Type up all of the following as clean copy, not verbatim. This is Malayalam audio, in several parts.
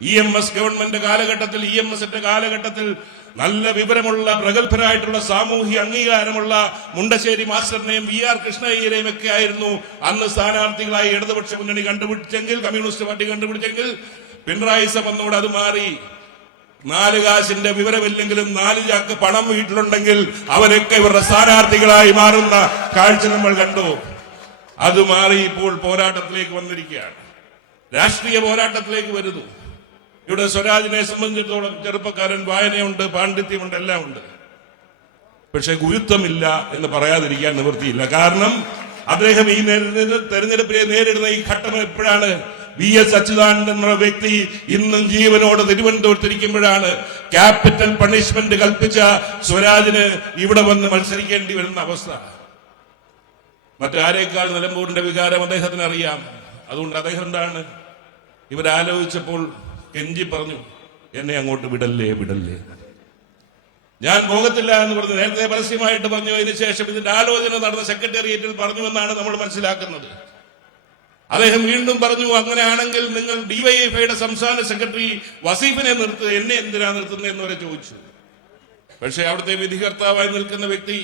EMS ഗവൺമെന്റ് കാലഘട്ടത്തിൽ, EMSന്റെ കാലഘട്ടത്തിൽ നല്ല വിവരമുള്ള പ്രഗത്ഭരായിട്ടുള്ള സാമൂഹ്യ അംഗീകാരമുള്ള മുണ്ടശ്ശേരി മാസ്റ്ററിനെയും VR കൃഷ്ണയ്യരെയും ഒക്കെ ആയിരുന്നു അന്ന് സ്ഥാനാർത്ഥികളായി ഇടതുപക്ഷ മുന്നണി കണ്ടുപിടിച്ചെങ്കിൽ, കമ്മ്യൂണിസ്റ്റ് പാർട്ടി കണ്ടുപിടിച്ചെങ്കിൽ, പിണറായി സഭന്നോട് അത് മാറി. 4 കാശിന്റെ വിവരമില്ലെങ്കിലും 4 ചാക്ക് പണം വീട്ടിലുണ്ടെങ്കിൽ അവരൊക്കെ ഇവരുടെ സ്ഥാനാർത്ഥികളായി മാറുന്ന കാഴ്ച നമ്മൾ കണ്ടു. അത് മാറി ഇപ്പോൾ പോരാട്ടത്തിലേക്ക് വന്നിരിക്കുകയാണ്, രാഷ്ട്രീയ പോരാട്ടത്തിലേക്ക് വരുന്നു. ഇവിടെ സ്വരാജിനെ സംബന്ധിച്ചിടത്തോളം ചെറുപ്പക്കാരൻ, വായനയുണ്ട്, പാണ്ഡിത്യമുണ്ട്, എല്ലാം ഉണ്ട്. പക്ഷെ ഗുരുത്വമില്ല എന്ന് പറയാതിരിക്കാൻ നിവൃത്തിയില്ല. കാരണം അദ്ദേഹം ഈ തെരഞ്ഞെടുപ്പിനെ നേരിടുന്ന ഈ ഘട്ടം എപ്പോഴാണ്? VS അച്യുതാനന്ദൻ എന്ന വ്യക്തി ഇന്നും ജീവനോട് തിരുവനന്തപുരത്തിരിക്കുമ്പോഴാണ് ക്യാപിറ്റൽ പണിഷ്മെന്റ് കൽപ്പിച്ച സ്വരാജിന് ഇവിടെ വന്ന് മത്സരിക്കേണ്ടി വരുന്ന അവസ്ഥ. മറ്റാരേക്കാൾ നിലമ്പൂരിന്റെ വികാരം അദ്ദേഹത്തിന് അറിയാം. അതുകൊണ്ട് അദ്ദേഹം എന്താണ്, ഇവരാലോചിച്ചപ്പോൾ കെഞ്ചി പറഞ്ഞു, എന്നെ അങ്ങോട്ട് വിടല്ലേ വിടല്ലേ, ഞാൻ പോകത്തില്ല എന്ന് പറഞ്ഞു. നേരത്തെ പരസ്യമായിട്ട് പറഞ്ഞു. അതിനുശേഷം ഇതിന്റെ ആലോചന നടന്ന സെക്രട്ടേറിയറ്റിൽ പറഞ്ഞുവെന്നാണ് നമ്മൾ മനസ്സിലാക്കുന്നത്. അദ്ദേഹം വീണ്ടും പറഞ്ഞു, അങ്ങനെയാണെങ്കിൽ നിങ്ങൾ DYFIയുടെ സംസ്ഥാന സെക്രട്ടറി വസീഫിനെ നിർത്തുക, എന്നെ എന്തിനാ നിർത്തുന്നത് എന്ന് വരെ ചോദിച്ചു. പക്ഷെ അവിടുത്തെ വിധികർത്താവായി നിൽക്കുന്ന വ്യക്തി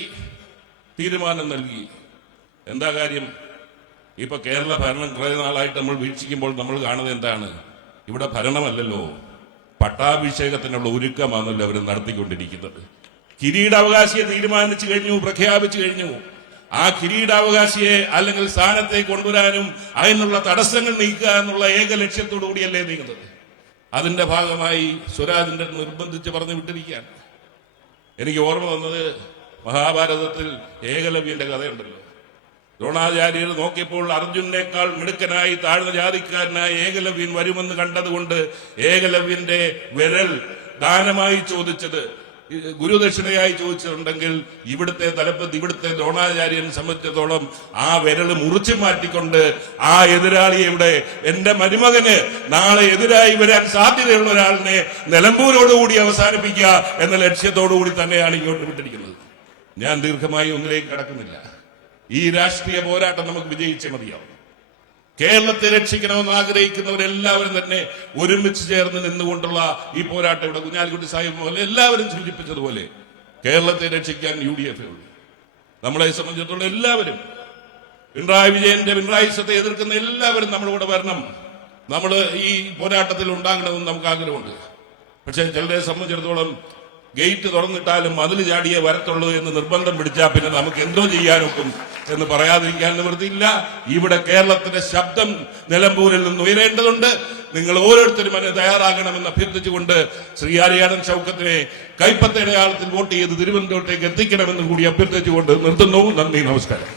തീരുമാനം നൽകി. എന്താ കാര്യം? ഇപ്പൊ കേരള ഭരണം കുറെ നാളായിട്ട് നമ്മൾ വീക്ഷിക്കുമ്പോൾ നമ്മൾ കാണുന്നത് എന്താണ്? ഇവിടെ ഭരണമല്ലല്ലോ, പട്ടാഭിഷേകത്തിനുള്ള ഒരുക്കമാണല്ലോ അവർ നടത്തിക്കൊണ്ടിരിക്കുന്നത്. കിരീടാവകാശിയെ തീരുമാനിച്ചു കഴിഞ്ഞു, പ്രഖ്യാപിച്ചു കഴിഞ്ഞു. ആ കിരീടാവകാശിയെ അല്ലെങ്കിൽ സ്ഥാനത്തേക്ക് കൊണ്ടുവരാനും അതിനുള്ള തടസ്സങ്ങൾ നീക്കുക എന്നുള്ള ഏക ലക്ഷ്യത്തോടു കൂടിയല്ലേ നീങ്ങുന്നത്. അതിന്റെ ഭാഗമായി സ്വരാജിന്റെ നിർബന്ധിച്ച് പറഞ്ഞു വിട്ടിരിക്കുകയാണ്. എനിക്ക് ഓർമ്മ വന്നത് മഹാഭാരതത്തിൽ ഏകലവ്യന്റെ കഥയുണ്ടല്ലോ. ദ്രോണാചാര്യർ നോക്കിയപ്പോൾ അർജുനേക്കാൾ മിടുക്കനായി താഴ്ന്ന ജാതിക്കാരനായി ഏകലവ്യൻ വരുമെന്ന് കണ്ടതുകൊണ്ട് ഏകലവ്യന്റെ വിരൽ ദാനമായി ചോദിച്ചത്, ഗുരുദക്ഷിണയായി ചോദിച്ചിട്ടുണ്ടെങ്കിൽ ഇവിടുത്തെ തലപ്പത്ത്, ഇവിടുത്തെ ദ്രോണാചാര്യനെ സംബന്ധിച്ചിടത്തോളം ആ വിരൽ മുറിച്ചു മാറ്റിക്കൊണ്ട് ആ എതിരാളിയുടെ, എന്റെ മരുമകന് നാളെ എതിരായി വരാൻ സാധ്യതയുള്ള ഒരാളിനെ നിലമ്പൂരോടുകൂടി അവസാനിപ്പിക്കുക എന്ന ലക്ഷ്യത്തോടുകൂടി തന്നെയാണ് ഇങ്ങോട്ട് വിട്ടിരിക്കുന്നത്. ഞാൻ ദീർഘമായി ഒന്നിലേക്ക് കടക്കുന്നില്ല. ഈ രാഷ്ട്രീയ പോരാട്ടം നമുക്ക് വിജയിച്ചേ മതിയാവും. കേരളത്തെ രക്ഷിക്കണമെന്ന് ആഗ്രഹിക്കുന്നവരെല്ലാവരും തന്നെ ഒരുമിച്ച് ചേർന്ന് നിന്നുകൊണ്ടുള്ള ഈ പോരാട്ടം ഇവിടെ കുഞ്ഞാലിക്കുട്ടി സാഹിബ് പോലെ എല്ലാവരും സൂചിപ്പിച്ചതുപോലെ കേരളത്തെ രക്ഷിക്കാൻ UDF ഉള്ളൂ. നമ്മളെ സംബന്ധിച്ചിടത്തോളം എല്ലാവരും, പിണറായി വിജയന്റെ പിണറായിസത്തെ എതിർക്കുന്ന എല്ലാവരും നമ്മുടെ കൂടെ വരണം. നമ്മൾ ഈ പോരാട്ടത്തിൽ ഉണ്ടാകണമെന്ന് നമുക്ക് ആഗ്രഹമുണ്ട്. പക്ഷെ ചിലരെ സംബന്ധിച്ചിടത്തോളം ഗേറ്റ് തുറന്നിട്ടാലും മതിൽ ചാടിയേ വരത്തുള്ളൂ എന്ന് നിർബന്ധം പിടിച്ചാൽ പിന്നെ നമുക്ക് എന്തോ ചെയ്യാനൊക്കും എന്ന് പറയാതിരിക്കാൻ നിവൃത്തിയില്ല. ഇവിടെ കേരളത്തിന്റെ ശബ്ദം നിലമ്പൂരിൽ നിന്ന് ഉയരേണ്ടതുണ്ട്. നിങ്ങൾ ഓരോരുത്തരും അതിന് തയ്യാറാകണമെന്ന് അഭ്യർത്ഥിച്ചുകൊണ്ട് ശ്രീ ആര്യാടൻ ഷൗക്കത്തിനെ കൈപ്പത്തയുടെ ആളത്തിൽ വോട്ട് ചെയ്ത് തിരുവനന്തപുരത്തേക്ക് എത്തിക്കണമെന്ന് കൂടി അഭ്യർത്ഥിച്ചുകൊണ്ട് നിർത്തുന്നു. നന്ദി, നമസ്കാരം.